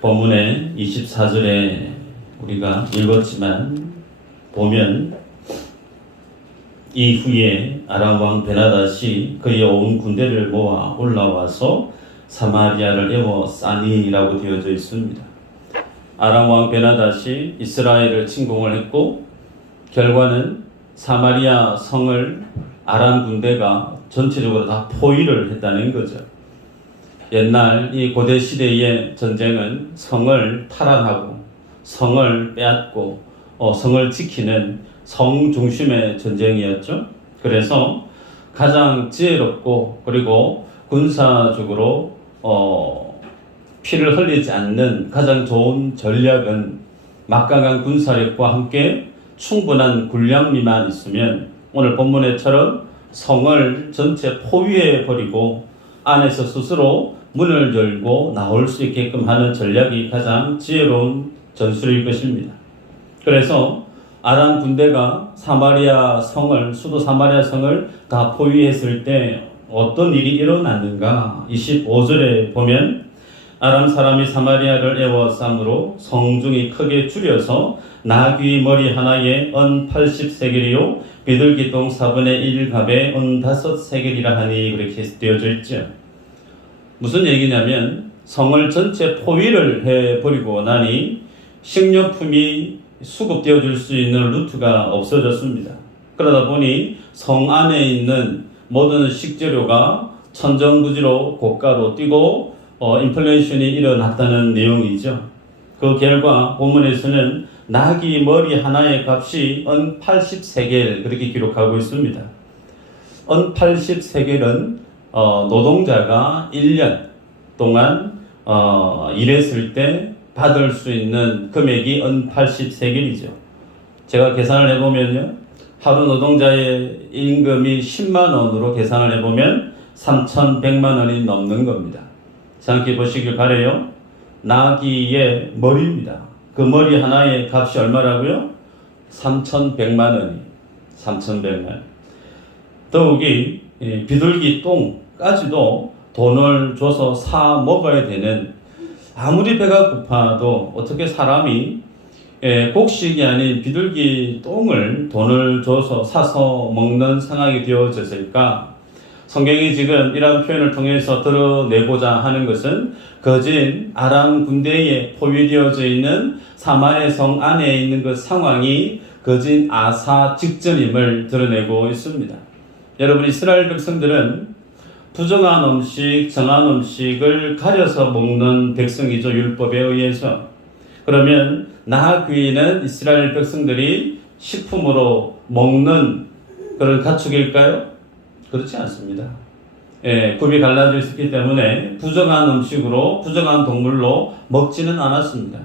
본문의 24절에 우리가 읽었지만 보면 이후에 아람 왕 베나닷이 그의 온 군대를 모아 올라와서 사마리아를 에워싸니라고 되어져 있습니다. 아람 왕 베나닷이 이스라엘을 침공을 했고 결과는 사마리아 성을 아람 군대가 전체적으로 다 포위를 했다는 거죠. 옛날 이 고대 시대의 전쟁은 성을 탈환하고 성을 빼앗고 성을 지키는 성 중심의 전쟁이었죠. 그래서 가장 지혜롭고 그리고 군사적으로 피를 흘리지 않는 가장 좋은 전략은 막강한 군사력과 함께 충분한 군량미만 있으면 오늘 본문에처럼 성을 전체 포위해버리고 안에서 스스로 문을 열고 나올 수 있게끔 하는 전략이 가장 지혜로운 전술일 것입니다. 그래서 아람 군대가 사마리아 성을, 수도 사마리아 성을 다 포위했을 때 어떤 일이 일어났는가? 25절에 보면 아람 사람이 사마리아를 에워싸므로 성중이 크게 줄여서 나귀 머리 하나에 은 80세겔이요 비둘기 똥 4분의 1갑에 은 5세겔이라 하니 그렇게 되어져 있죠. 무슨 얘기냐면 성을 전체 포위를 해버리고 나니 식료품이 수급되어 줄 수 있는 루트가 없어졌습니다. 그러다 보니 성 안에 있는 모든 식재료가 천정부지로 고가로 뛰고 인플레이션이 일어났다는 내용이죠. 그 결과 본문에서는 나귀 머리 하나의 값이 은 80세겔 그렇게 기록하고 있습니다. 은 80세겔은 노동자가 1년 동안 일했을 때 받을 수 있는 금액이 은 80세겔이죠. 제가 계산을 해보면요. 하루 노동자의 임금이 10만 원으로 계산을 해보면 3,100만 원이 넘는 겁니다. 생각해 보시길 바래요. 나귀의 머리입니다. 그 머리 하나의 값이 얼마라고요? 3,100만 원이 3,100만 원. 더욱이 비둘기 똥까지도 돈을 줘서 사 먹어야 되는, 아무리 배가 고파도 어떻게 사람이 곡식이 아닌 비둘기 똥을 돈을 줘서 사서 먹는 상황이 되어졌을까? 성경이 지금 이러한 표현을 통해서 드러내고자 하는 것은 거진 아람 군대에 포위되어져 있는 사마리아 성 안에 있는 그 상황이 거진 아사 직전임을 드러내고 있습니다. 여러분, 이스라엘 백성들은 부정한 음식, 정한 음식을 가려서 먹는 백성이죠. 율법에 의해서. 그러면 나귀는 이스라엘 백성들이 식품으로 먹는 그런 가축일까요? 그렇지 않습니다. 굽이 갈라져 있었기 때문에 부정한 음식으로, 부정한 동물로 먹지는 않았습니다.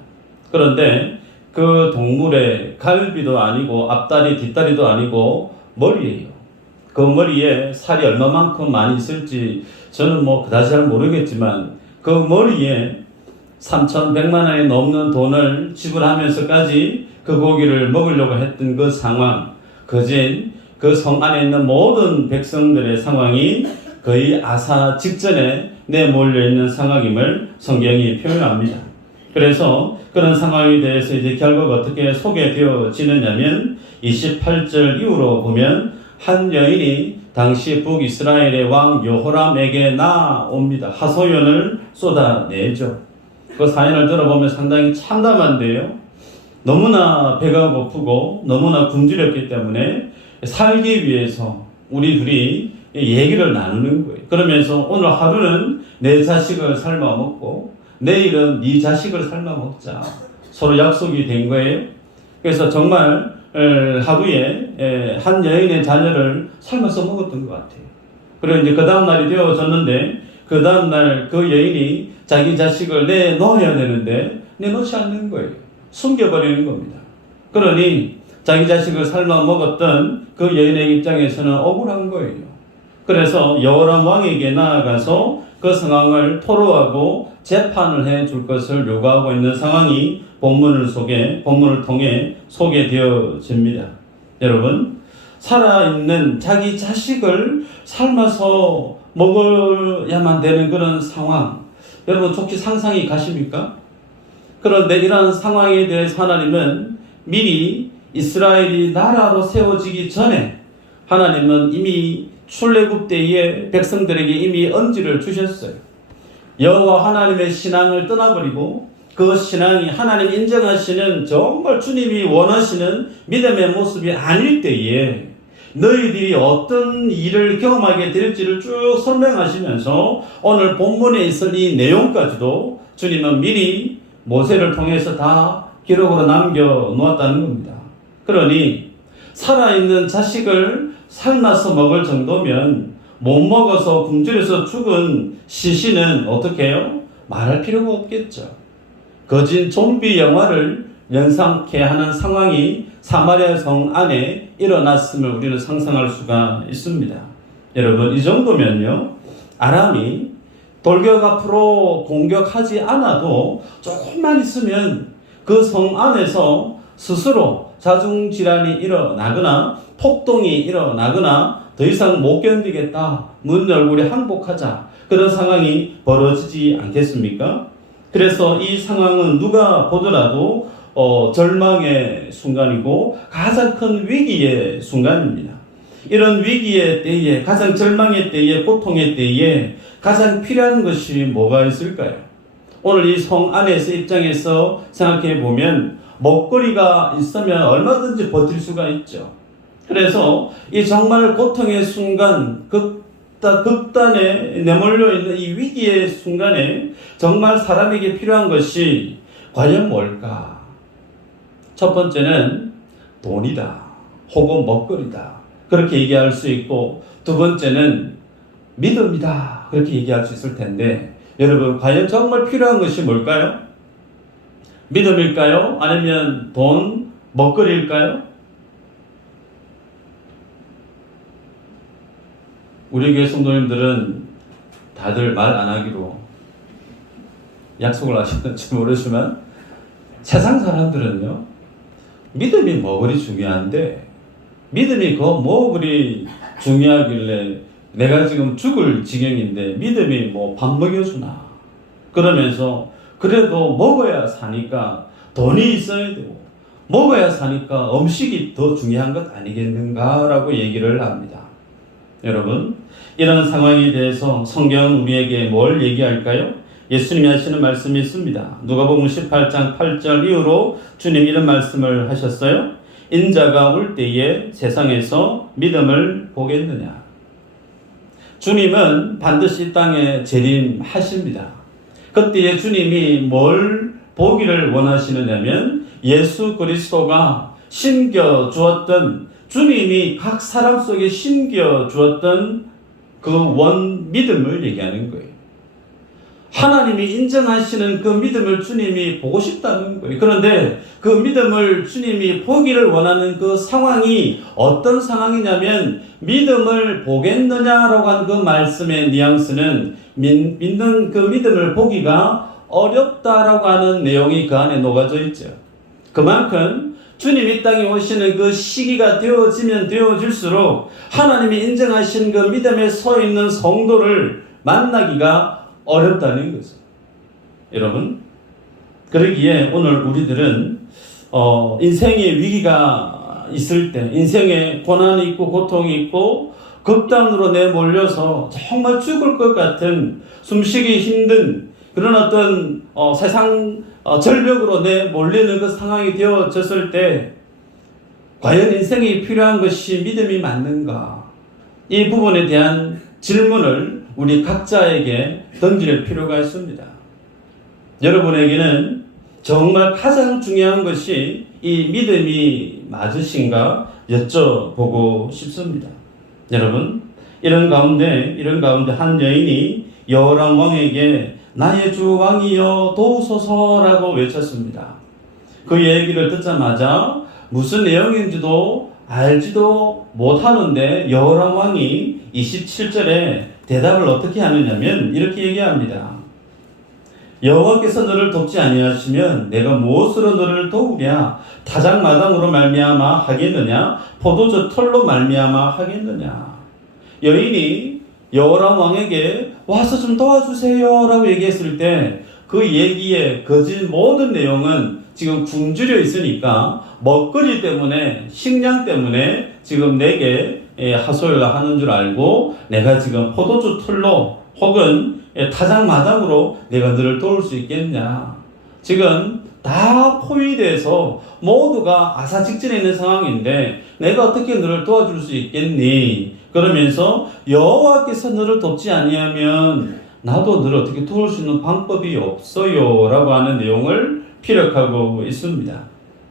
그런데 그 동물의 갈비도 아니고 앞다리, 뒷다리도 아니고 머리예요. 그 머리에 살이 얼마만큼 많이 있을지 저는 그다지 잘 모르겠지만 그 머리에 3,100만 원이 넘는 돈을 지불하면서까지 그 고기를 먹으려고 했던 그 상황, 거진 그 성 안에 있는 모든 백성들의 상황이 거의 아사 직전에 내몰려 있는 상황임을 성경이 표현합니다. 그래서 그런 상황에 대해서 이제 결과가 어떻게 소개되어지느냐면 28절 이후로 보면 한 여인이 당시 북이스라엘의 왕 여호람에게 나옵니다. 하소연을 쏟아내죠. 그 사연을 들어보면 상당히 참담한데요. 너무나 배가 고프고 너무나 굶주렸기 때문에 살기 위해서 우리 둘이 얘기를 나누는 거예요. 그러면서 오늘 하루는 내 자식을 삶아 먹고 내일은 네 자식을 삶아 먹자. 서로 약속이 된 거예요. 그래서 정말 하루에 한 여인의 자녀를 삶아서 먹었던 것 같아요. 그리고 이제 그 다음 날이 되어졌는데 그 다음 날 그 여인이 자기 자식을 내놓아야 되는데 내놓지 않는 거예요. 숨겨버리는 겁니다. 그러니 자기 자식을 삶아 먹었던 그 여인의 입장에서는 억울한 거예요. 그래서 여호람 왕에게 나아가서 그 상황을 토로하고 재판을 해줄 것을 요구하고 있는 상황이 본문을 통해 소개되어집니다. 여러분, 살아있는 자기 자식을 삶아서 먹어야만 되는 그런 상황, 여러분 혹시 상상이 가십니까? 그런데 이러한 상황에 대해서 하나님은 미리 이스라엘이 나라로 세워지기 전에 하나님은 이미 출애굽 때에 백성들에게 이미 언지를 주셨어요. 여호와 하나님의 신앙을 떠나버리고 그 신앙이 하나님 인정하시는 정말 주님이 원하시는 믿음의 모습이 아닐 때에 너희들이 어떤 일을 경험하게 될지를 쭉 설명하시면서 오늘 본문에 있을 이 내용까지도 주님은 미리 모세를 통해서 다 기록으로 남겨놓았다는 겁니다. 그러니 살아있는 자식을 삶아서 먹을 정도면 못 먹어서 굶주려서 죽은 시신은 어떻게 해요? 말할 필요가 없겠죠. 거진 좀비 영화를 연상케 하는 상황이 사마리아 성 안에 일어났음을 우리는 상상할 수가 있습니다. 여러분, 이 정도면요, 아람이 돌격 앞으로 공격하지 않아도 조금만 있으면 그 성 안에서 스스로 자중질환이 일어나거나 폭동이 일어나거나 더 이상 못 견디겠다, 문 열고 우리 항복하자, 그런 상황이 벌어지지 않겠습니까? 그래서 이 상황은 누가 보더라도 절망의 순간이고 가장 큰 위기의 순간입니다. 이런 위기의 때에, 가장 절망의 때에, 고통의 때에 가장 필요한 것이 뭐가 있을까요? 오늘 이 성 안에서 입장에서 생각해 보면 먹거리가 있으면 얼마든지 버틸 수가 있죠. 그래서 이 정말 고통의 순간, 극단에 내몰려 있는 이 위기의 순간에 정말 사람에게 필요한 것이 과연 뭘까? 첫 번째는 돈이다, 혹은 먹거리다, 그렇게 얘기할 수 있고, 두 번째는 믿음이다, 그렇게 얘기할 수 있을 텐데, 여러분, 과연 정말 필요한 것이 뭘까요? 믿음일까요? 아니면 돈, 먹거리일까요? 우리 교회 성도님들은 다들 말 안 하기로 약속을 하셨는지 모르지만 세상 사람들은요, 믿음이 뭐 그리 중요한데, 믿음이 뭐 그리 중요하길래 내가 지금 죽을 지경인데 믿음이 뭐 밥 먹여주나, 그러면서 그래도 먹어야 사니까 돈이 있어야 되고 먹어야 사니까 음식이 더 중요한 것 아니겠는가 라고 얘기를 합니다. 여러분, 이런 상황에 대해서 성경은 우리에게 뭘 얘기할까요? 예수님이 하시는 말씀이 있습니다. 누가복음 18장 8절 이후로 주님 이런 말씀을 하셨어요. 인자가 올 때에 세상에서 믿음을 보겠느냐. 주님은 반드시 이 땅에 재림하십니다. 그때에 주님이 뭘 보기를 원하시느냐면 예수 그리스도가 심겨주었던, 주님이 각 사람 속에 심겨주었던 그 원 믿음을 얘기하는 거예요. 하나님이 인정하시는 그 믿음을 주님이 보고 싶다는 거예요. 그런데 그 믿음을 주님이 보기를 원하는 그 상황이 어떤 상황이냐면, 믿음을 보겠느냐라고 하는 그 말씀의 뉘앙스는 믿는 그 믿음을 보기가 어렵다라고 하는 내용이 그 안에 녹아져 있죠. 그만큼 주님이 이 땅에 오시는 그 시기가 되어지면 되어질수록 하나님이 인정하신 그 믿음에 서 있는 성도를 만나기가 어렵다는 거죠. 여러분, 그러기에 오늘 우리들은 인생의 위기가 있을 때, 인생에 고난이 있고 고통이 있고 극단으로 내몰려서 정말 죽을 것 같은, 숨쉬기 힘든 그런 어떤 세상 절벽으로 내몰리는 그 상황이 되어졌을 때 과연 인생에 필요한 것이 믿음이 맞는가? 이 부분에 대한 질문을 우리 각자에게 던질 필요가 있습니다. 여러분에게는 정말 가장 중요한 것이 이 믿음이 맞으신가 여쭤보고 싶습니다. 여러분, 이런 가운데 한 여인이 여호람 왕에게 나의 주 왕이여 도우소서라고 외쳤습니다. 그 얘기를 듣자마자 무슨 내용인지도 알지도 못하는데 여호람 왕이 27절에 대답을 어떻게 하느냐면 이렇게 얘기합니다. 여호와께서 너를 돕지 아니하시면 내가 무엇으로 너를 도우랴? 타작마당으로 말미암아 하겠느냐? 포도주 털로 말미암아 하겠느냐? 여인이 여호람 왕에게 와서 좀 도와주세요 라고 얘기했을 때 그 그 얘기의 거짓 모든 내용은 지금 굶주려 있으니까 먹거리 때문에, 식량 때문에 지금 내게 하소연을 하는 줄 알고 내가 지금 포도주 틀로 혹은 타작마당으로 내가 너를 도울 수 있겠냐. 지금 다 포위돼서 모두가 아사직전에 있는 상황인데 내가 어떻게 너를 도와줄 수 있겠니? 그러면서 여호와께서 너를 돕지 아니하면 나도 너를 어떻게 도울 수 있는 방법이 없어요 라고 하는 내용을 피력하고 있습니다.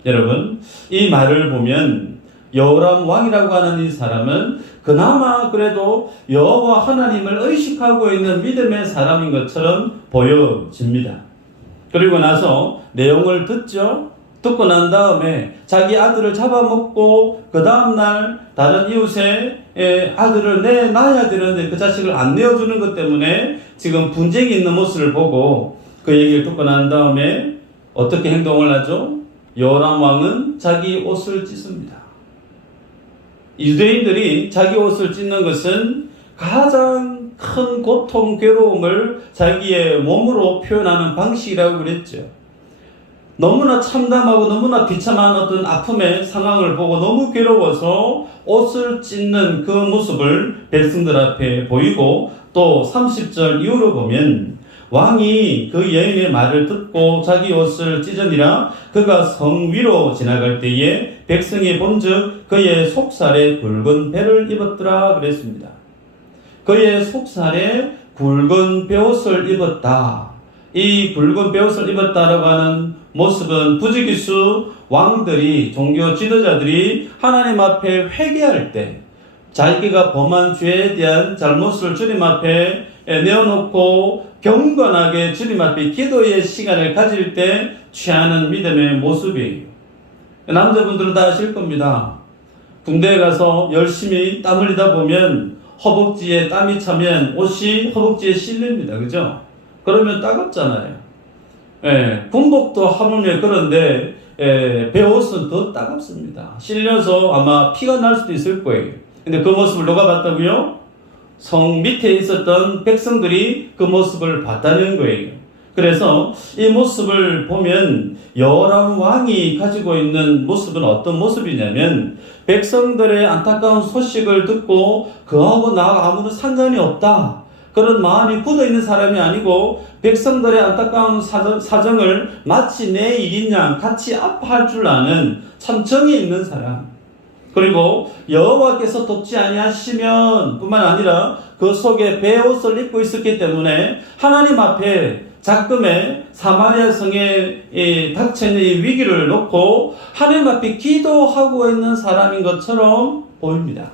여러분, 이 말을 보면 여호람 왕이라고 하는 이 사람은 그나마 그래도 여호와 하나님을 의식하고 있는 믿음의 사람인 것처럼 보여집니다. 그리고 나서 내용을 듣죠. 듣고 난 다음에 자기 아들을 잡아먹고 그 다음날 다른 이웃의 아들을 내놔야 되는데 그 자식을 안 내어주는 것 때문에 지금 분쟁이 있는 모습을 보고 그 얘기를 듣고 난 다음에 어떻게 행동을 하죠? 여호람 왕은 자기 옷을 찢습니다. 유대인들이 자기 옷을 찢는 것은 가장 큰 고통, 괴로움을 자기의 몸으로 표현하는 방식이라고 그랬죠. 너무나 참담하고 너무나 비참한 어떤 아픔의 상황을 보고 너무 괴로워서 옷을 찢는 그 모습을 백성들 앞에 보이고 또 30절 이후로 보면 왕이 그 여인의 말을 듣고 자기 옷을 찢으니라 그가 성 위로 지나갈 때에 백성이 본즉 그의 속살에 굵은 배를 입었더라 그랬습니다. 그의 속살에 굵은 베옷을 입었다. 이 굵은 베옷을 입었다라고 하는 모습은 부지기수 왕들이, 종교 지도자들이 하나님 앞에 회개할 때 자기가 범한 죄에 대한 잘못을 주님 앞에 내어놓고 경건하게 주님 앞에 기도의 시간을 가질 때 취하는 믿음의 모습이에요. 남자분들은 다 아실 겁니다. 군대에 가서 열심히 땀 흘리다 보면 허벅지에 땀이 차면 옷이 허벅지에 실립니다. 그죠? 그러면 따갑잖아요. 군복도 하물며 그런데 베옷은 더 따갑습니다. 실려서 아마 피가 날 수도 있을 거예요. 근데 그 모습을 누가 봤다고요? 성 밑에 있었던 백성들이 그 모습을 봤다는 거예요. 그래서 이 모습을 보면 여호람 왕이 가지고 있는 모습은 어떤 모습이냐면 백성들의 안타까운 소식을 듣고 그하고 나하고 아무런 상관이 없다. 그런 마음이 굳어있는 사람이 아니고 백성들의 안타까운 사정을 마치 내 일인 양 같이 아파할 줄 아는 참 정이 있는 사람. 그리고 여호와께서 돕지 아니하시면 뿐만 아니라 그 속에 베옷을 입고 있었기 때문에 하나님 앞에 작금에 사마리아 성에 닥쳐있는 이 위기를 놓고 하나님 앞에 기도하고 있는 사람인 것처럼 보입니다.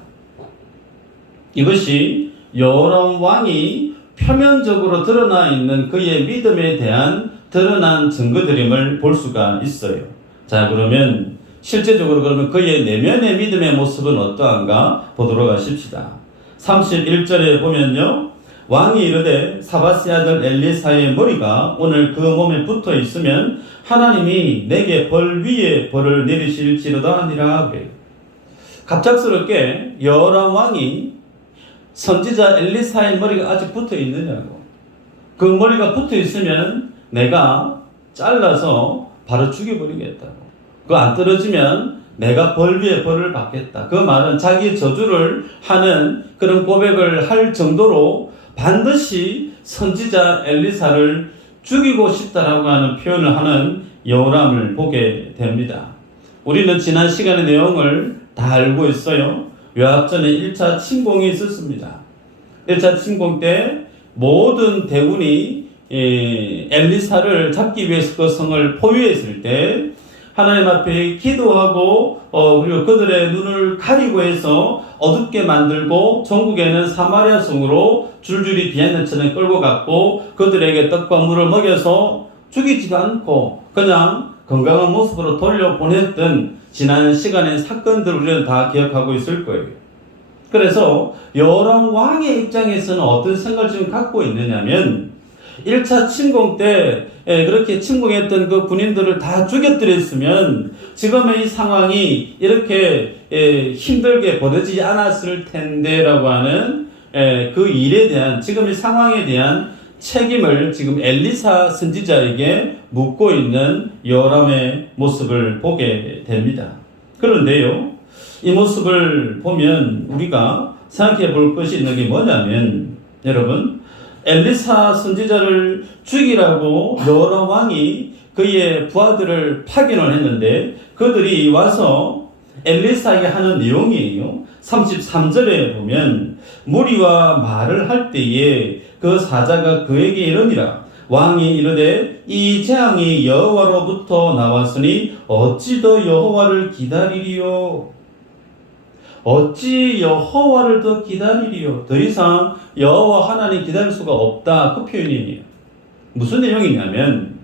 이것이 여호람 왕이 표면적으로 드러나 있는 그의 믿음에 대한 드러난 증거들임을 볼 수가 있어요. 자, 그러면 실제적으로 그러면 그의 내면의 믿음의 모습은 어떠한가 보도록 하십시다. 31절에 보면요. 왕이 이르되 사바스의 아들 엘리사의 머리가 오늘 그 몸에 붙어 있으면 하나님이 내게 벌 위에 벌을 내리실지로다 하니라. 갑작스럽게 여호람 왕이 선지자 엘리사의 머리가 아직 붙어 있느냐고. 그 머리가 붙어 있으면 내가 잘라서 바로 죽여버리겠다고. 그거 안 떨어지면 내가 벌 위에 벌을 받겠다. 그 말은 자기 저주를 하는 그런 고백을 할 정도로 반드시 선지자 엘리사를 죽이고 싶다라고 하는 표현을 하는 여호람을 보게 됩니다. 우리는 지난 시간의 내용을 다 알고 있어요. 요압 전에 1차 침공이 있었습니다. 1차 침공 때 모든 대군이 엘리사를 잡기 위해서 그 성을 포위했을 때 하나님 앞에 기도하고 그리고 그들의 눈을 가리고 해서 어둡게 만들고 전국에는 사마리아 성으로 줄줄이 비행단처럼 끌고 갔고 그들에게 떡과 물을 먹여서 죽이지도 않고 그냥 건강한 모습으로 돌려보냈던 지난 시간의 사건들을 우리는 다 기억하고 있을 거예요. 그래서 여호람 왕의 입장에서는 어떤 생각을 지금 갖고 있느냐면 1차 침공 때 그렇게 침공했던 그 군인들을 다 죽여드렸으면 지금의 이 상황이 이렇게 힘들게 벌어지지 않았을 텐데 라고 하는 그 일에 대한 지금의 상황에 대한 책임을 지금 엘리사 선지자에게 묻고 있는 여호람의 모습을 보게 됩니다. 그런데요, 이 모습을 보면 우리가 생각해 볼 것이 있는 게 뭐냐면, 여러분, 엘리사 선지자를 죽이라고 여호람 왕이 그의 부하들을 파견을 했는데 그들이 와서 엘리사에게 하는 내용이에요. 33절에 보면 무리와 말을 할 때에 그 사자가 그에게 이르니라. 왕이 이르되 이 재앙이 여호와로부터 나왔으니 어찌 더 여호와를 기다리리요? 어찌 여호와를 더 기다리리요? 더 이상 여호와 하나님 기다릴 수가 없다. 그 표현이에요. 무슨 내용이냐면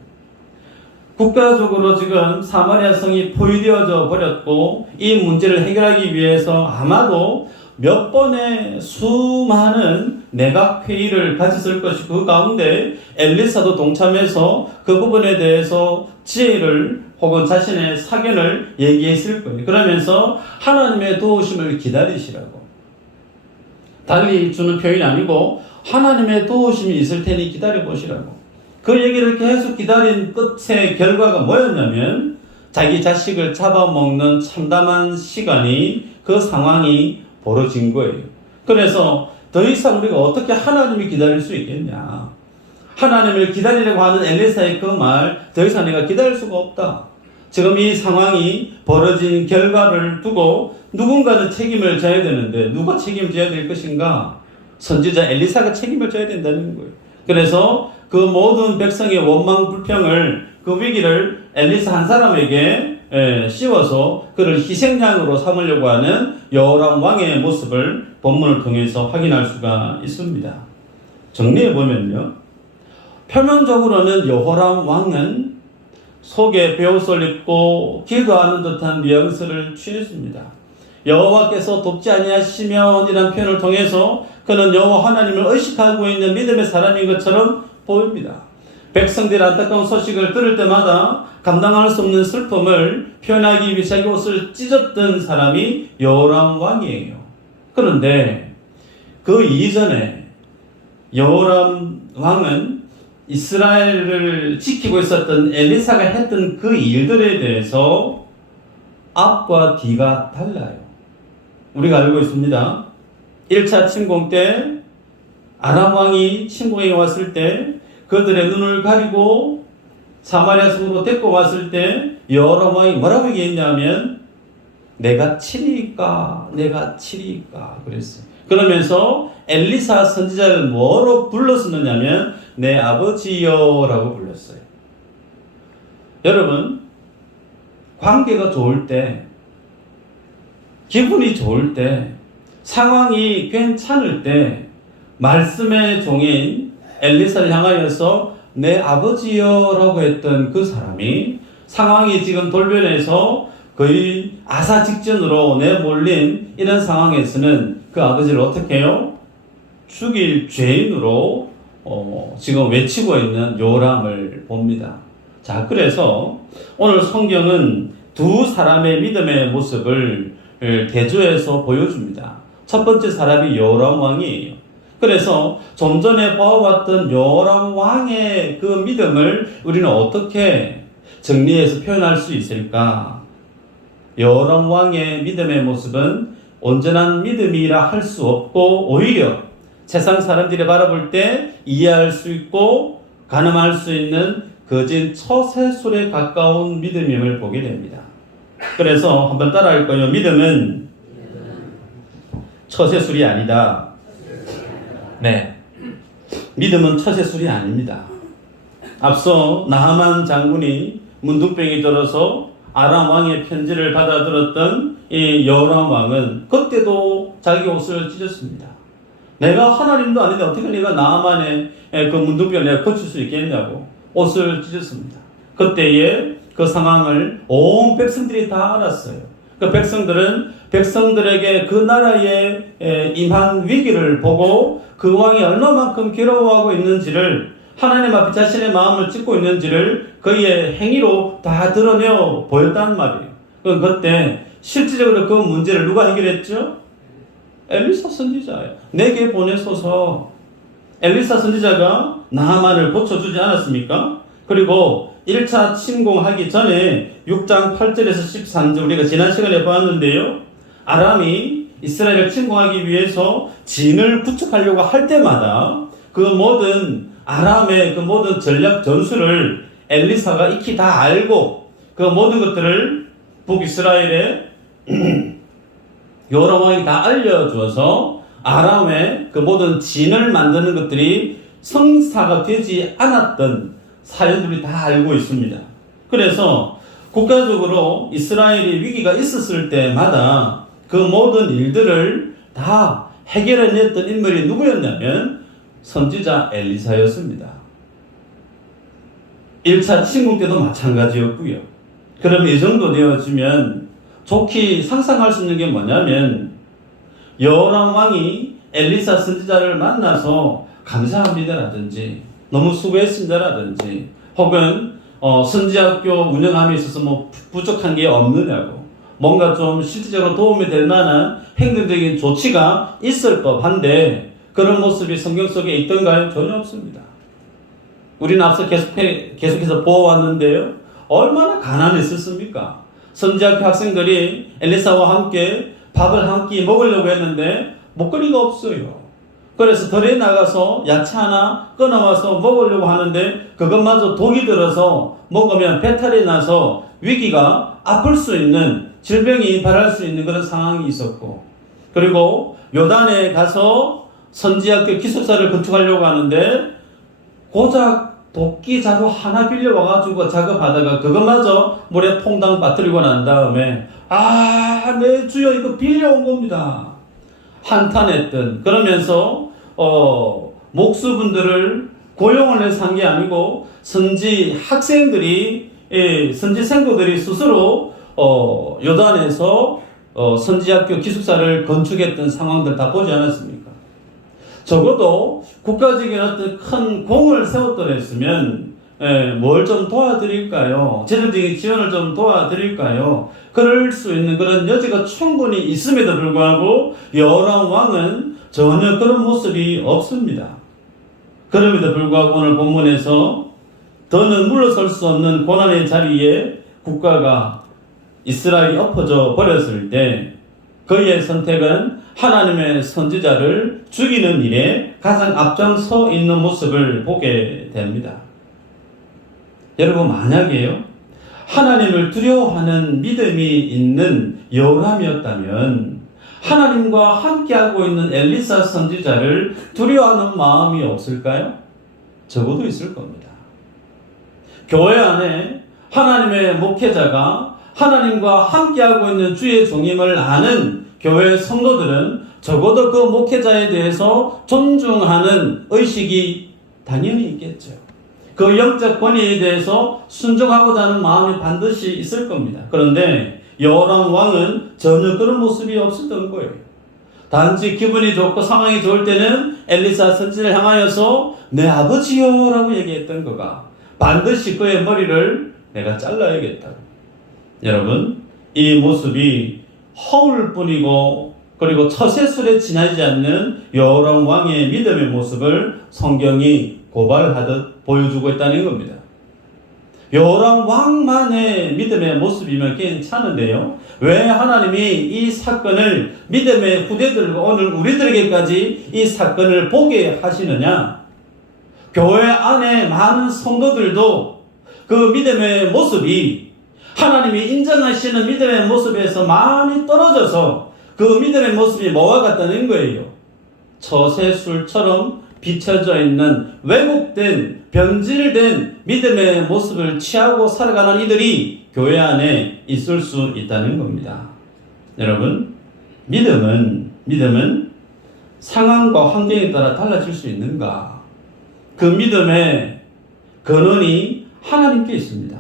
국가적으로 지금 사마리아 성이 포위되어져 버렸고 이 문제를 해결하기 위해서 아마도 몇 번의 수많은 내각 회의를 가졌을 것이고 그 가운데 엘리사도 동참해서 그 부분에 대해서 지혜를 혹은 자신의 사견을 얘기했을 거예요. 그러면서 하나님의 도우심을 기다리시라고. 달리 주는 표현이 아니고 하나님의 도우심이 있을 테니 기다려보시라고. 그 얘기를 계속 기다린 끝의 결과가 뭐였냐면 자기 자식을 잡아먹는 참담한 시간이 그 상황이 벌어진 거예요. 그래서 더 이상 우리가 어떻게 하나님을 기다릴 수 있겠냐. 하나님을 기다리려고 하는 엘리사의 그 말, 더 이상 내가 기다릴 수가 없다. 지금 이 상황이 벌어진 결과를 두고 누군가는 책임을 져야 되는데 누가 책임져야 될 것인가? 선지자 엘리사가 책임을 져야 된다는 거예요. 그래서 그 모든 백성의 원망 불평을 그 위기를 엘리사 한 사람에게 씌워서 그를 희생양으로 삼으려고 하는 여호람 왕의 모습을 본문을 통해서 확인할 수가 있습니다. 정리해 보면요, 표면적으로는 여호람 왕은 속에 베옷을 입고 기도하는 듯한 뉘앙스를 취했습니다. 여호와께서 돕지 아니하시면 이라는 표현을 통해서 그는 여호와 하나님을 의식하고 있는 믿음의 사람인 것처럼 보입니다. 백성들의 안타까운 소식을 들을 때마다 감당할 수 없는 슬픔을 표현하기 위해 자기 옷을 찢었던 사람이 여호람 왕이에요. 그런데 그 이전에 여호람 왕은 이스라엘을 지키고 있었던 엘리사가 했던 그 일들에 대해서 앞과 뒤가 달라요. 우리가 알고 있습니다. 1차 침공 때 아람 왕이 침공에 왔을 때 그들의 눈을 가리고 사마리아 성으로 데리고 왔을 때 여호람 왕이 뭐라고 얘기했냐면 내가 치리까 그랬어요. 그러면서 엘리사 선지자를 뭐로 불렀었느냐면 내 아버지여라고 불렀어요. 여러분, 관계가 좋을 때, 기분이 좋을 때, 상황이 괜찮을 때 말씀의 종인 엘리사를 향하여서 내 아버지여라고 했던 그 사람이 상황이 지금 돌변해서 거의 아사 직전으로 내몰린 이런 상황에서는 그 아버지를 어떻게 해요? 죽일 죄인으로 지금 외치고 있는 요람을 봅니다. 자, 그래서 오늘 성경은 두 사람의 믿음의 모습을 대조해서 보여줍니다. 첫 번째 사람이 여호람 왕이에요. 그래서 좀 전에 보아왔던 여호람 왕의 그 믿음을 우리는 어떻게 정리해서 표현할 수 있을까? 여호람 왕의 믿음의 모습은 온전한 믿음이라 할 수 없고 오히려 세상 사람들이 바라볼 때 이해할 수 있고 가늠할 수 있는 거짓 처세술에 가까운 믿음임을 보게 됩니다. 그래서 한번 따라할 거예요. 믿음은 처세술이 아니다. 네, 믿음은 처세술이 아닙니다. 앞서 나하만 장군이 문둥병이 들어서 아람 왕의 편지를 받아들었던 이 여호람 왕은 그때도 자기 옷을 찢었습니다. 내가 하나님도 아닌데 어떻게 내가 나하만의 그 문둥병을 내가 고칠 수 있겠냐고 옷을 찢었습니다. 그때의 그 상황을 온 백성들이 다 알았어요. 그 백성들은 백성들에게 그 나라에 임한 위기를 보고 그 왕이 얼마만큼 괴로워하고 있는지를 하나님 앞에 자신의 마음을 찢고 있는지를 그의 행위로 다 드러내어 보였단 말이에요. 그때 실질적으로 그 문제를 누가 해결했죠? 엘리사 선지자예요. 내게 보내소서. 엘리사 선지자가 나하만을 고쳐주지 않았습니까? 그리고 1차 침공하기 전에 6장 8절에서 13절 우리가 지난 시간에 보았는데요. 아람이 이스라엘을 침공하기 위해서 진을 구축하려고 할 때마다 그 모든 아람의 그 모든 전략 전술을 엘리사가 익히 다 알고 그 모든 것들을 북이스라엘의 요람 왕이 다 알려주어서 아람의 그 모든 진을 만드는 것들이 성사가 되지 않았던 사연들이 다 알고 있습니다. 그래서 국가적으로 이스라엘이 위기가 있었을 때마다 그 모든 일들을 다 해결해냈던 인물이 누구였냐면 선지자 엘리사였습니다. 1차 침공 때도 마찬가지였고요. 그럼 이 정도 되어지면 좋게 상상할 수 있는 게 뭐냐면 여호람 왕이 엘리사 선지자를 만나서 감사합니다라든지 너무 수고했습니다라든지 혹은 선지학교 운영함에 있어서 뭐 부족한 게 없느냐고 뭔가 좀 실질적으로 도움이 될 만한 행정적인 조치가 있을 법한데 그런 모습이 성경 속에 있던가요? 전혀 없습니다. 우리는 앞서 계속해서 보아왔는데요. 얼마나 가난했었습니까? 선지학교 학생들이 엘리사와 함께 밥을 한 끼 먹으려고 했는데 먹거리가 없어요. 그래서 덜에 나가서 야채 하나 꺼내와서 먹으려고 하는데 그것마저 독이 들어서 먹으면 배탈이 나서 위기가 아플 수 있는 질병이 발할 수 있는 그런 상황이 있었고 그리고 요단에 가서 선지학교 기숙사를 건축하려고 하는데 고작 도끼 자루 하나 빌려와가지고 작업하다가 그것마저 물에 퐁당 빠뜨리고 난 다음에 네 주여 이거 빌려온 겁니다. 한탄했던 그러면서 목수분들을 고용을 해서 한 게 아니고 선지 학생들이 선지 생도들이 스스로 요단에서 선지학교 기숙사를 건축했던 상황들 다 보지 않았습니까? 적어도 국가적인 어떤 큰 공을 세웠더랬으면 뭘 좀 도와드릴까요? 재정적인 지원을 좀 도와드릴까요? 그럴 수 있는 그런 여지가 충분히 있음에도 불구하고 여호람 왕은 전혀 그런 모습이 없습니다. 그럼에도 불구하고 오늘 본문에서 더는 물러설 수 없는 고난의 자리에 국가가 이스라엘이 엎어져 버렸을 때 그의 선택은 하나님의 선지자를 죽이는 일에 가장 앞장서 있는 모습을 보게 됩니다. 여러분 만약에요 하나님을 두려워하는 믿음이 있는 여호람이었다면 하나님과 함께하고 있는 엘리사 선지자를 두려워하는 마음이 없을까요? 적어도 있을 겁니다. 교회 안에 하나님의 목회자가 하나님과 함께하고 있는 주의 종임을 아는 교회 성도들은 적어도 그 목회자에 대해서 존중하는 의식이 당연히 있겠죠. 그 영적 권위에 대해서 순종하고자 하는 마음이 반드시 있을 겁니다. 그런데 여호람 왕은 전혀 그런 모습이 없었던 거예요. 단지 기분이 좋고 상황이 좋을 때는 엘리사 선지자를 향하여서 내 아버지요 라고 얘기했던 거가 반드시 그의 머리를 내가 잘라야겠다고. 여러분 이 모습이 허울 뿐이고 그리고 처세술에 지나지 않는 여호람 왕의 믿음의 모습을 성경이 고발하듯 보여주고 있다는 겁니다. 여호람 왕만의 믿음의 모습이면 괜찮은데요. 왜 하나님이 이 사건을 믿음의 후대들과 오늘 우리들에게까지 이 사건을 보게 하시느냐? 교회 안에 많은 성도들도 그 믿음의 모습이 하나님이 인정하시는 믿음의 모습에서 많이 떨어져서 그 믿음의 모습이 뭐와 같다는 거예요. 처세술처럼 비춰져 있는 왜곡된 변질된 믿음의 모습을 취하고 살아가는 이들이 교회 안에 있을 수 있다는 겁니다. 여러분 믿음은 상황과 환경에 따라 달라질 수 있는가? 그 믿음의 근원이 하나님께 있습니다.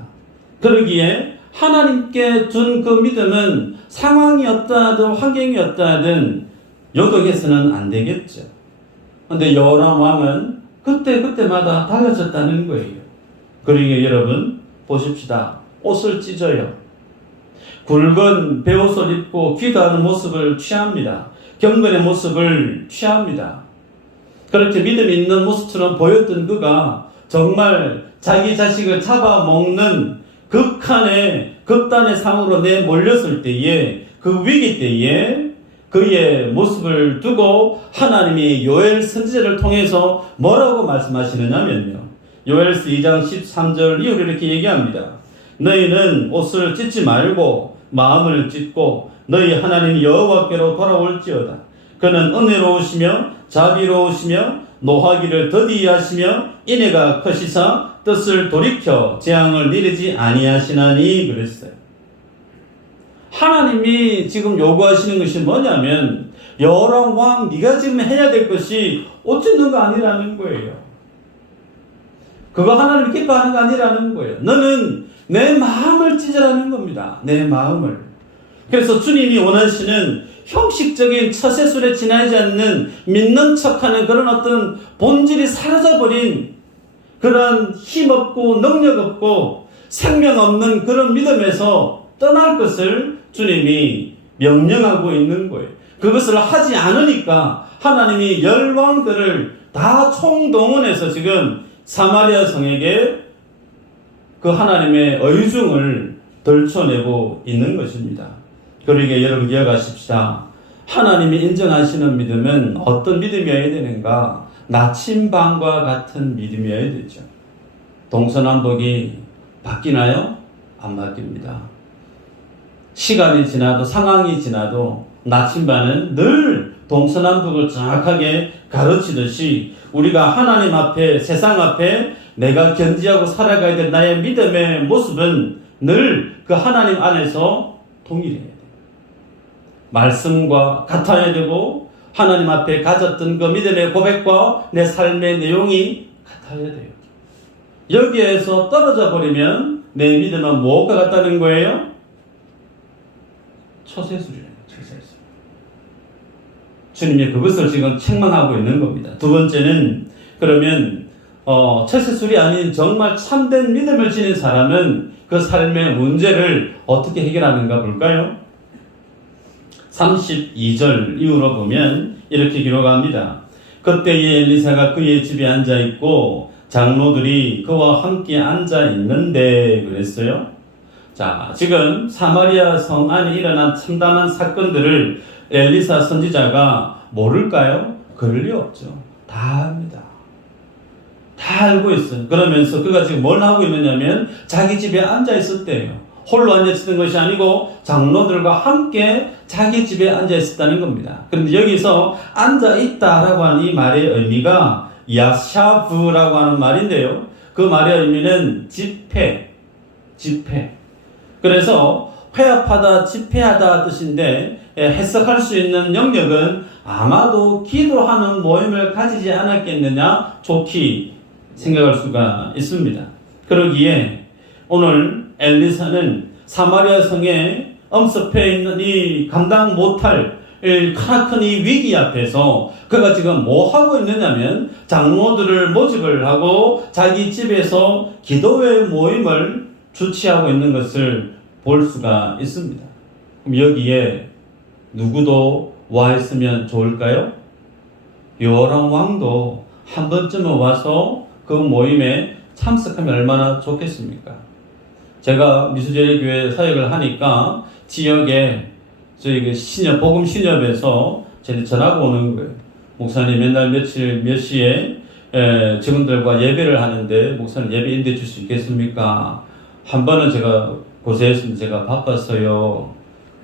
그러기에 하나님께 준 그 믿음은 상황이 어떠하든 환경이 어떠하든 요동해서는 안 되겠죠. 그런데 여호람 왕은 그때마다 달라졌다는 거예요. 그러기에 여러분 보십시다. 옷을 찢어요. 굵은 베옷을 입고 기도하는 모습을 취합니다. 경건의 모습을 취합니다. 그렇게 믿음이 있는 모습처럼 보였던 그가 정말 자기 자식을 잡아먹는 극단의 상황으로 내몰렸을 때에, 그 위기 때에 그의 모습을 두고 하나님이 요엘 선지자를 통해서 뭐라고 말씀하시느냐면요, 요엘서 2장 13절 이후로 이렇게 얘기합니다. 너희는 옷을 찢지 말고 마음을 찢고 너희 하나님 여호와께로 돌아올지어다. 그는 은혜로우시며 자비로우시며 노하기를 더디히 하시며 인애가 크시사 뜻을 돌이켜 재앙을 내리지 아니하시나니 그랬어요. 하나님이 지금 요구하시는 것이 뭐냐면, 여호람 왕 네가 지금 해야 될 것이 옷 찢는 거 아니라는 거예요. 그거 하나님이 기뻐하는 거 아니라는 거예요. 너는 내 마음을 찢으라는 겁니다. 내 마음을. 그래서 주님이 원하시는 형식적인 처세술에 지나지 않는 믿는 척하는 그런 어떤 본질이 사라져버린 그런 힘없고 능력없고 생명 없는 그런 믿음에서 떠날 것을 주님이 명령하고 있는 거예요. 그것을 하지 않으니까 하나님이 열왕들을 다 총동원해서 지금 사마리아 성에게 그 하나님의 의중을 덜쳐내고 있는 것입니다. 그러기에 여러분 기억하십시다. 하나님이 인정하시는 믿음은 어떤 믿음이어야 되는가? 나침반과 같은 믿음이어야 되죠. 동서남북이 바뀌나요? 안 바뀝니다. 시간이 지나도 상황이 지나도 나침반은 늘 동서남북을 정확하게 가르치듯이 우리가 하나님 앞에, 세상 앞에 내가 견지하고 살아가야 될 나의 믿음의 모습은 늘 그 하나님 안에서 동일해야 돼요. 말씀과 같아야 되고 하나님 앞에 가졌던 그 믿음의 고백과 내 삶의 내용이 같아야 돼요. 여기에서 떨어져 버리면 내 믿음은 무엇과 같다는 거예요? 처세술이라는 처세술. 주님이 그것을 지금 책망하고 있는 겁니다. 두 번째는, 그러면 처세술이 아닌 정말 참된 믿음을 지닌 사람은 그 삶의 문제를 어떻게 해결하는가 볼까요? 32절 이후로 보면 이렇게 기록합니다. 그때에 엘리사가 그의 집에 앉아 있고 장로들이 그와 함께 앉아 있는데 그랬어요. 자, 지금 사마리아 성 안에 일어난 참담한 사건들을 엘리사 선지자가 모를까요? 그럴 리 없죠. 다 압니다. 다 알고 있어요. 그러면서 그가 지금 뭘 하고 있느냐면 자기 집에 앉아 있을 때예요. 홀로 앉아 있었던 것이 아니고 장로들과 함께 자기 집에 앉아 있었다는 겁니다. 그런데 여기서 앉아 있다라고 하는 이 말의 의미가 야샤브라고 하는 말인데요. 그 말의 의미는 집회. 그래서 회합하다, 집회하다 뜻인데 해석할 수 있는 영역은 아마도 기도하는 모임을 가지지 않았겠느냐 좋게 생각할 수가 있습니다. 그러기에 오늘 엘리사는 사마리아 성에 엄습해 있는 이 감당 못할 크나큰 이 위기 앞에서 그가 지금 뭐 하고 있느냐면 장로들을 모집을 하고 자기 집에서 기도회 모임을 주최하고 있는 것을 볼 수가 있습니다. 그럼 여기에 누구도 와 있으면 좋을까요? 요람 왕도 한 번쯤은 와서 그 모임에 참석하면 얼마나 좋겠습니까? 제가 미수제일교회 사역을 하니까 지역에 저희 그 신협, 복음 신협에서 저한테 전화가 오는 거예요. 목사님 맨날 며칠 몇 시에 직원들과 예배를 하는데 목사님 예배 인도해 줄 수 있겠습니까? 한 번은 제가 고생했습니다. 제가 바빴어요.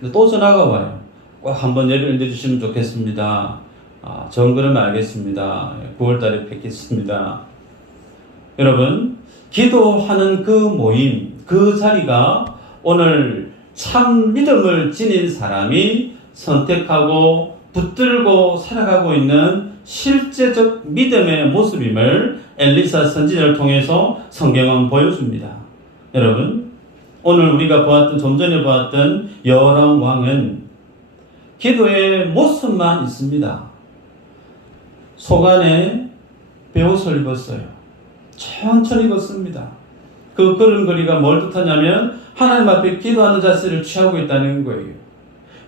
근데 또 전화가 와요. 꼭 한번 예배를 인도해 주시면 좋겠습니다. 전 그러면 알겠습니다. 9월달에 뵙겠습니다. 여러분, 기도하는 그 모임, 그 자리가 오늘 참 믿음을 지닌 사람이 선택하고 붙들고 살아가고 있는 실제적 믿음의 모습임을 엘리사 선지자를 통해서 성경은 보여줍니다. 여러분, 오늘 우리가 보았던, 좀 전에 보았던 여호람 왕은 기도의 모습만 있습니다. 속 안에 베옷을 입었어요. 천천히 걷습니다. 그 걸음걸이가 뭘 뜻하냐면 하나님 앞에 기도하는 자세를 취하고 있다는 거예요.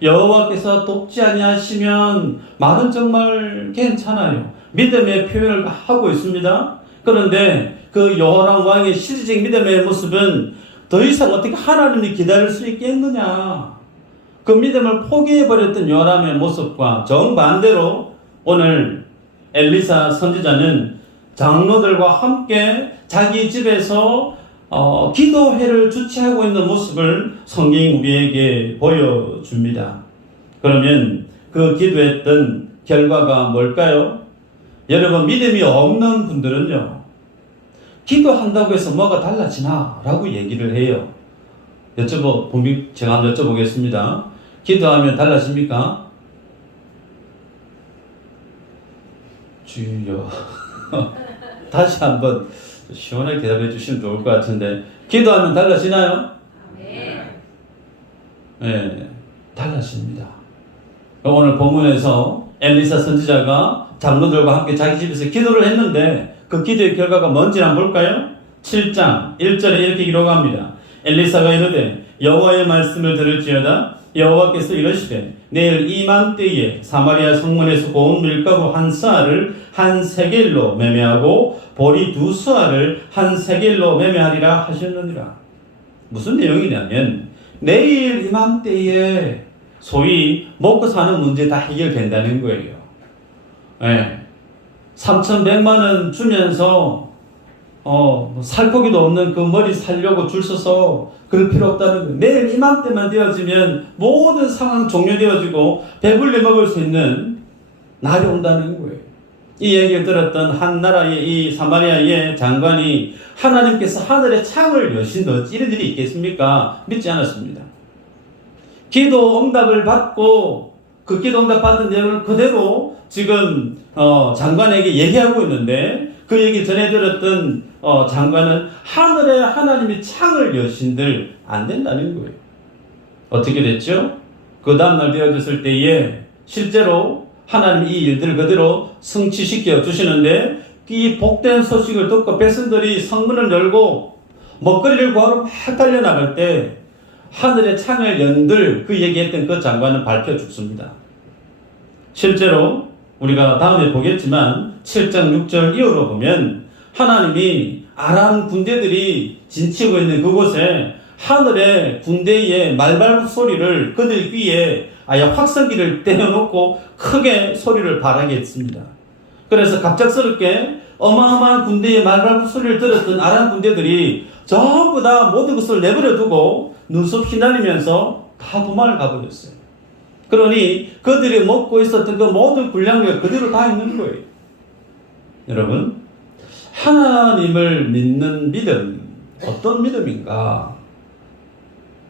여호와께서 돕지 아니하시면 말은 정말 괜찮아요. 믿음의 표현을 하고 있습니다. 그런데 그 여호람 왕의 실질적 믿음의 모습은 더 이상 어떻게 하나님이 기다릴 수 있겠느냐. 그 믿음을 포기해버렸던 여호람의 모습과 정반대로 오늘 엘리사 선지자는 장로들과 함께 자기 집에서 기도회를 주최하고 있는 모습을 성경이 우리에게 보여줍니다. 그러면 그 기도했던 결과가 뭘까요? 여러분, 믿음이 없는 분들은요, 기도한다고 해서 뭐가 달라지나? 라고 얘기를 해요. 제가 한번 여쭤보겠습니다. 기도하면 달라집니까? 주여. 다시 한번 시원하게 대답해 주시면 좋을 것 같은데, 기도하면 달라지나요? 네, 달라집니다. 오늘 본문에서 엘리사 선지자가 장로들과 함께 자기 집에서 기도를 했는데 그 기도의 결과가 뭔지 한번 볼까요? 7장 1절에 이렇게 기록합니다. 엘리사가 이르되 여호와의 말씀을 들을지어다. 여호와께서 이르시되 내일 이맘때에 사마리아 성문에서 고운 밀가루 한 스아를 한 세겔로 매매하고 보리 두 스아를 한 세겔로 매매하리라 하셨느니라. 무슨 내용이냐면 내일 이맘때에 소위 먹고 사는 문제 다 해결된다는 거예요. 네. 3,100만 원 주면서 살코기도 없는 그 머리 살려고 줄 서서 그럴 필요 없다는 거예요. 내일 이맘때만 되어지면 모든 상황 종료되어지고 배불리 먹을 수 있는 날이 온다는 거예요. 이 얘기를 들었던 한 나라의 이 사마리아의 장관이 하나님께서 하늘의 창을 여신다, 이런 일이 있겠습니까? 믿지 않았습니다. 기도 응답을 받고 그 기도 응답 받은 내용을 그대로 지금 장관에게 얘기하고 있는데, 그 얘기 전해 들었던 장관은 하늘에 하나님이 창을 여신들 안 된다는 거예요. 어떻게 됐죠? 그 다음날 되어졌을 때에 실제로 하나님이 이 일들을 그대로 성취시켜 주시는데, 이 복된 소식을 듣고 백성들이 성문을 열고 먹거리를 구하러 막 달려나갈 때 하늘의 창을 연들 그 얘기했던 그 장관은 밟혀 죽습니다. 실제로 우리가 다음에 보겠지만 7장 6절 이후로 보면 하나님이 아람 군대들이 진치고 있는 그곳에 하늘의 군대의 말발굽 소리를 그들 귀에 아예 확성기를 떼어놓고 크게 소리를 발하게 했습니다. 그래서 갑작스럽게 어마어마한 군대의 말발굽 소리를 들었던 아람 군대들이 전부 다 모든 것을 내버려 두고 눈썹 휘날리면서 다 도망을 가버렸어요. 그러니 그들이 먹고 있었던 그 모든 군량이 그대로 다 있는 거예요. 여러분, 하나님을 믿는 믿음, 어떤 믿음인가?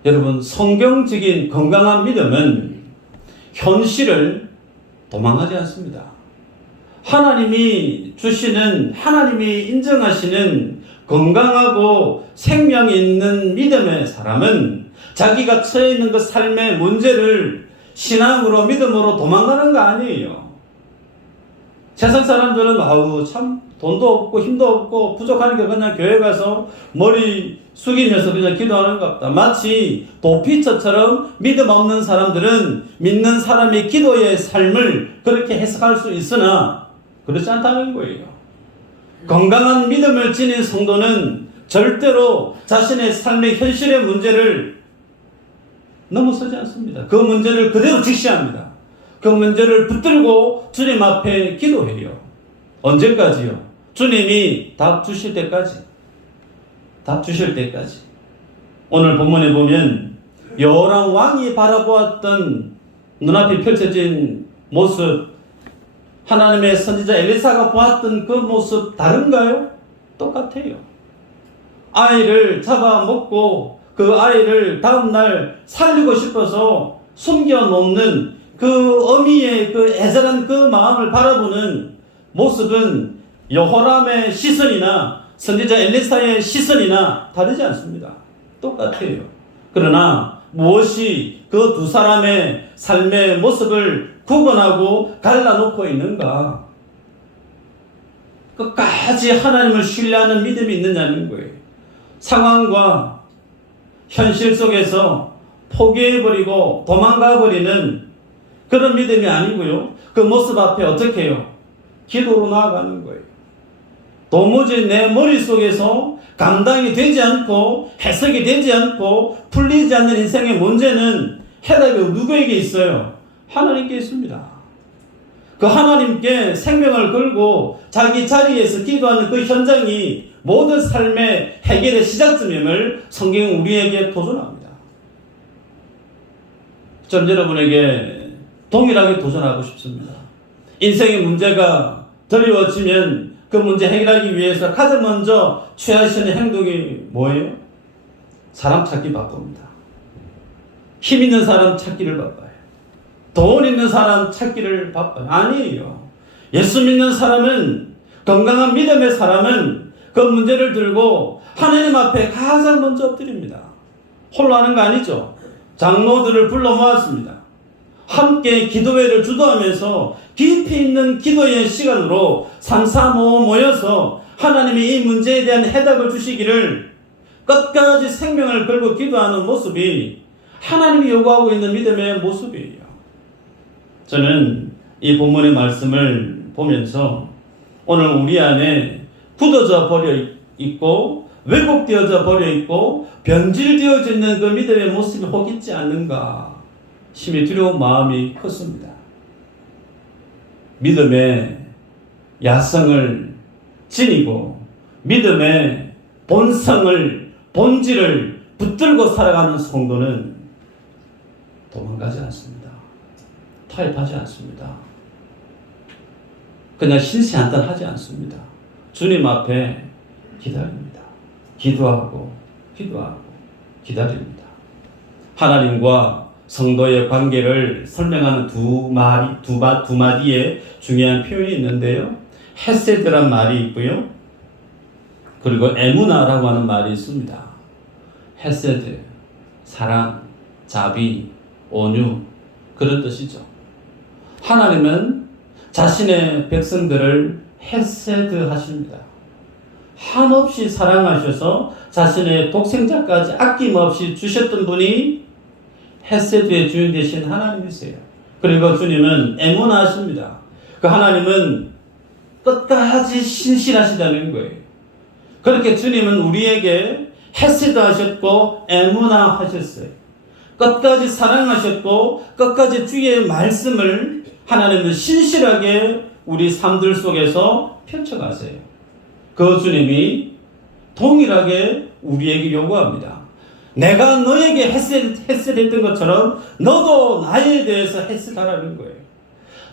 여러분, 성경적인 건강한 믿음은 현실을 도망하지 않습니다. 하나님이 주시는, 하나님이 인정하시는 건강하고 생명이 있는 믿음의 사람은 자기가 처해 있는 그 삶의 문제를 신앙으로 믿음으로 도망가는 거 아니에요. 세상 사람들은 참 돈도 없고 힘도 없고 부족하니까 그냥 교회 가서 머리 숙이면서 그냥 기도하는 것 같다. 마치 도피처처럼 믿음 없는 사람들은 믿는 사람의 기도의 삶을 그렇게 해석할 수 있으나 그렇지 않다는 거예요. 건강한 믿음을 지닌 성도는 절대로 자신의 삶의 현실의 문제를 넘어서지 않습니다. 그 문제를 그대로 직시합니다. 그 문제를 붙들고 주님 앞에 기도해요. 언제까지요? 주님이 답 주실 때까지. 답 주실 때까지. 오늘 본문에 보면 여호람 왕이 바라보았던 눈앞에 펼쳐진 모습, 하나님의 선지자 엘리사가 보았던 그 모습 다른가요? 똑같아요. 아이를 잡아먹고 그 아이를 다음날 살리고 싶어서 숨겨놓는 그 어미의 그 애절한 그 마음을 바라보는 모습은 여호람의 시선이나 선지자 엘리사의 시선이나 다르지 않습니다. 똑같아요. 그러나 무엇이 그 두 사람의 삶의 모습을 구분하고 갈라놓고 있는가? 끝까지 하나님을 신뢰하는 믿음이 있느냐는 거예요. 상황과 현실 속에서 포기해버리고 도망가버리는 그런 믿음이 아니고요. 그 모습 앞에 어떻게 해요? 기도로 나아가는 거예요. 도무지 내 머릿속에서 감당이 되지 않고 해석이 되지 않고 풀리지 않는 인생의 문제는 해답이 누구에게 있어요? 하나님께 있습니다. 그 하나님께 생명을 걸고 자기 자리에서 기도하는 그 현장이 모든 삶의 해결의 시작점임을 성경은 우리에게 도전합니다. 저는 여러분에게 동일하게 도전하고 싶습니다. 인생의 문제가 드리워지면 그 문제 해결하기 위해서 가장 먼저 취하시는 행동이 뭐예요? 사람 찾기 바쁩니다. 힘 있는 사람 찾기를 바빠요. 돈 있는 사람 찾기를 바빠요. 아니에요. 예수 믿는 사람은, 건강한 믿음의 사람은 그 문제를 들고 하나님 앞에 가장 먼저 엎드립니다. 홀로 하는 거 아니죠. 장로들을 불러 모았습니다. 함께 기도회를 주도하면서 깊이 있는 기도의 시간으로 삼삼오오 모여서 하나님이 이 문제에 대한 해답을 주시기를 끝까지 생명을 걸고 기도하는 모습이 하나님이 요구하고 있는 믿음의 모습이에요. 저는 이 본문의 말씀을 보면서 오늘 우리 안에 굳어져 버려 있고 왜곡되어져 버려 있고 변질되어져 있는 그 믿음의 모습이 혹 있지 않는가 심히 두려운 마음이 컸습니다. 믿음의 야성을 지니고 믿음의 본성을 본질을 붙들고 살아가는 성도는 도망가지 않습니다. 타협하지 않습니다. 그냥 신세한탄하지 않습니다. 주님 앞에 기다립니다. 기도하고 기다립니다. 하나님과 성도의 관계를 설명하는 두 마디의 중요한 표현이 있는데요. 헤세드란 말이 있고요. 그리고 에무나라고 하는 말이 있습니다. 헤세드, 사랑, 자비, 온유, 그런 뜻이죠. 하나님은 자신의 백성들을 헤세드 하십니다. 한없이 사랑하셔서 자신의 독생자까지 아낌없이 주셨던 분이 헤세드의 주인 되신 하나님이세요. 그리고 주님은 에무나 하십니다. 그 하나님은 끝까지 신실하시다는 거예요. 그렇게 주님은 우리에게 헤세드 하셨고 에무나 하셨어요. 끝까지 사랑하셨고 끝까지 주의 말씀을 하나님은 신실하게 우리 삶들 속에서 펼쳐가세요. 그 주님이 동일하게 우리에게 요구합니다. 내가 너에게 헤세드했던 것처럼 너도 나에 대해서 헤세드하라는 거예요.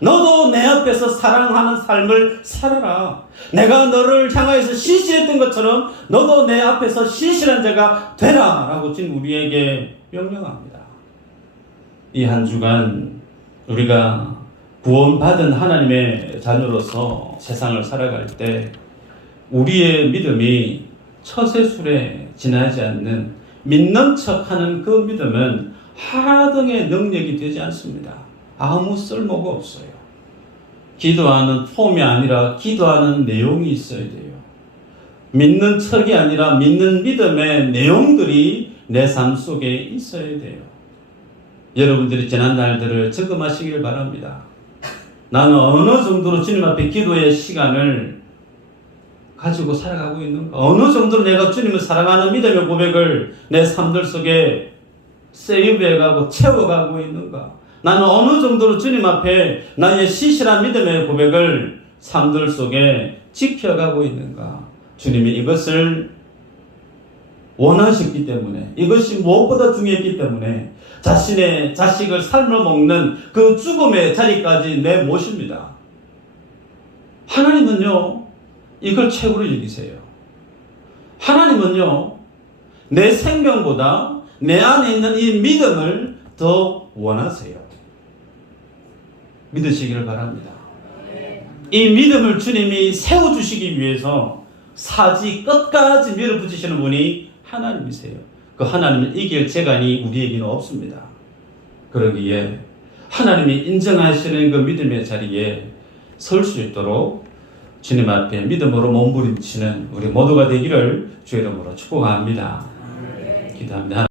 너도 내 앞에서 사랑하는 삶을 살아라. 내가 너를 향하여서 신실했던 것처럼 너도 내 앞에서 신실한 자가 되라 라고 지금 우리에게 명령합니다. 이 한 주간 우리가 구원받은 하나님의 자녀로서 세상을 살아갈 때 우리의 믿음이 처세술에 지나지 않는 믿는 척하는 그 믿음은 하등의 능력이 되지 않습니다. 아무 쓸모가 없어요. 기도하는 폼이 아니라 기도하는 내용이 있어야 돼요. 믿는 척이 아니라 믿는 믿음의 내용들이 내 삶 속에 있어야 돼요. 여러분들이 지난 날들을 점검하시길 바랍니다. 나는 어느 정도로 주님 앞에 기도의 시간을 가지고 살아가고 있는가? 어느 정도로 내가 주님을 사랑하는 믿음의 고백을 내 삶들 속에 세이브해가고 채워가고 있는가? 나는 어느 정도로 주님 앞에 나의 신실한 믿음의 고백을 삶들 속에 지켜가고 있는가? 주님이 이것을 원하셨기 때문에, 이것이 무엇보다 중요했기 때문에 자신의 자식을 삶을 먹는 그 죽음의 자리까지 내모십니다. 하나님은요, 이걸 최고로 여기세요. 하나님은요, 내 생명보다 내 안에 있는 이 믿음을 더 원하세요. 믿으시기를 바랍니다. 이 믿음을 주님이 세워주시기 위해서 사지 끝까지 밀어붙이시는 분이 하나님이세요. 그 하나님을 이길 재간이 우리에게는 없습니다. 그러기에 하나님이 인정하시는 그 믿음의 자리에 설 수 있도록 주님 앞에 믿음으로 몸부림치는 우리 모두가 되기를 주의 이름으로 축복합니다. 기도합니다.